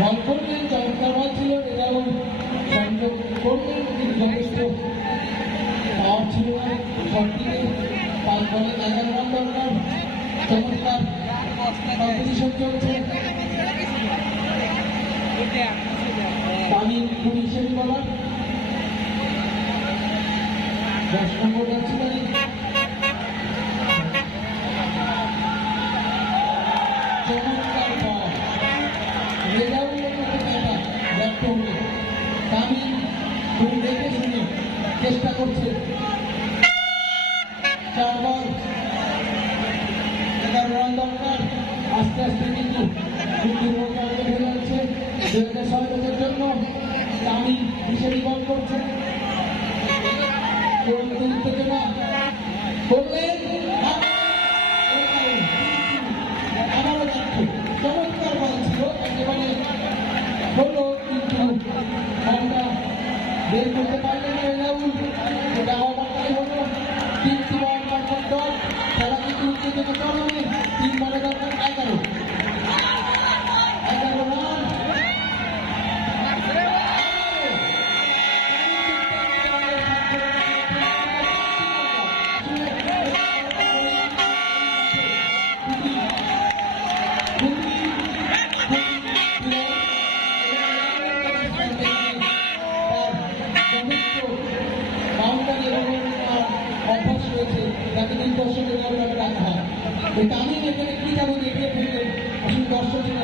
বল করলেন, চমৎকার বল ছিল, এটাও সংযোগ করলেন, কিন্তু যথেষ্ট পাওয়ার ছিল না। শটটিতে 5 বলে 11 রান দরকার। চমৎকার কম্পিটিশন চলছে। তামিম পুলিশের বলার 10 নম্বর যাচ্ছে তাই চমৎকার বল, রেজাউলের মতো ব্যাটা ব্যর্থ হলো। তামিম খুব দেখে শুনে চেষ্টা করছে। 4 বল 11 রান দরকার। আস্তে আস্তে কিন্তু হয়ে যাচ্ছে 2006 ম্যাচের জন্য। তামিম হিসেবে বল করছে, উত্তেজনা করলেন, আবারও যাচ্ছে। চমৎকার বল ছিল, একেবারে হলো, কিন্তু বলটা বের করতে পারলেন না রেজাউল। এটা অবাকাই হলো। 3টি বল পারফেক্ট দল, খেলা কিন্তু উত্তেজনা চলবে। 3 বলে দরকার 11 রান। অভ্যাস রয়েছে, যাতে কিন্তু দর্শকের রাখা হয়। তামিম এখানে কি যাবো দেখিয়ে ফেললেন, আসলে দর্শকের